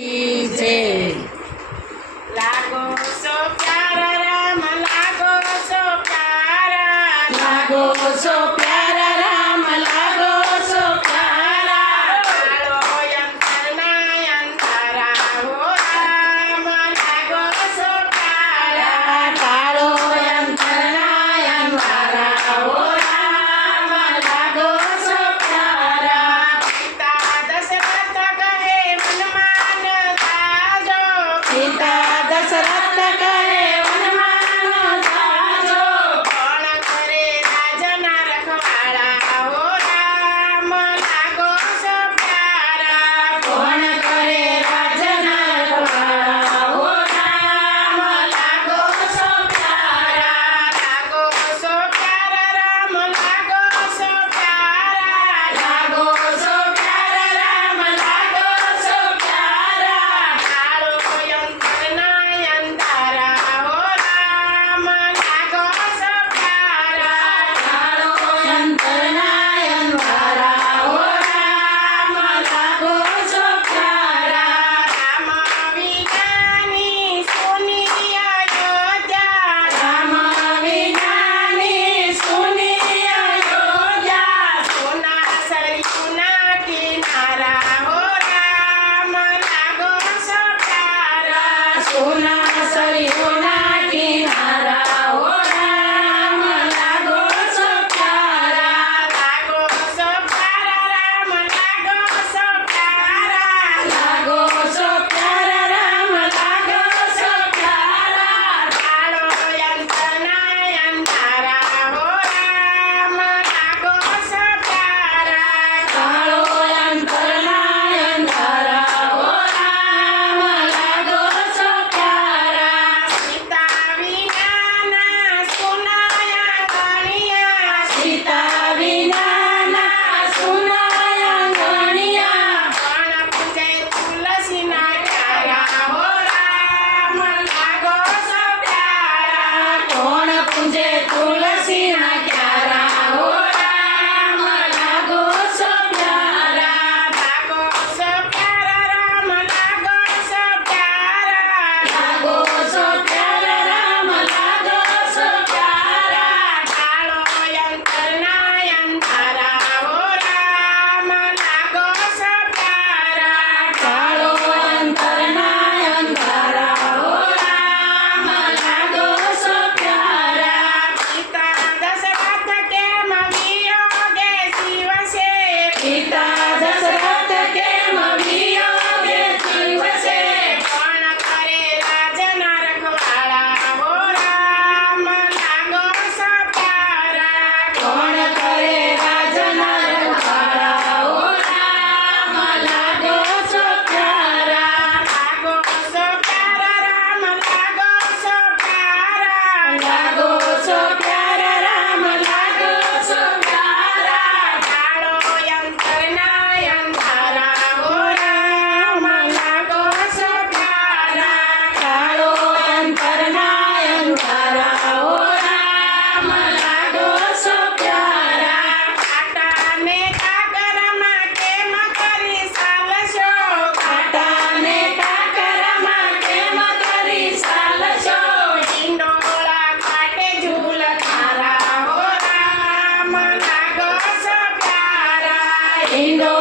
की we know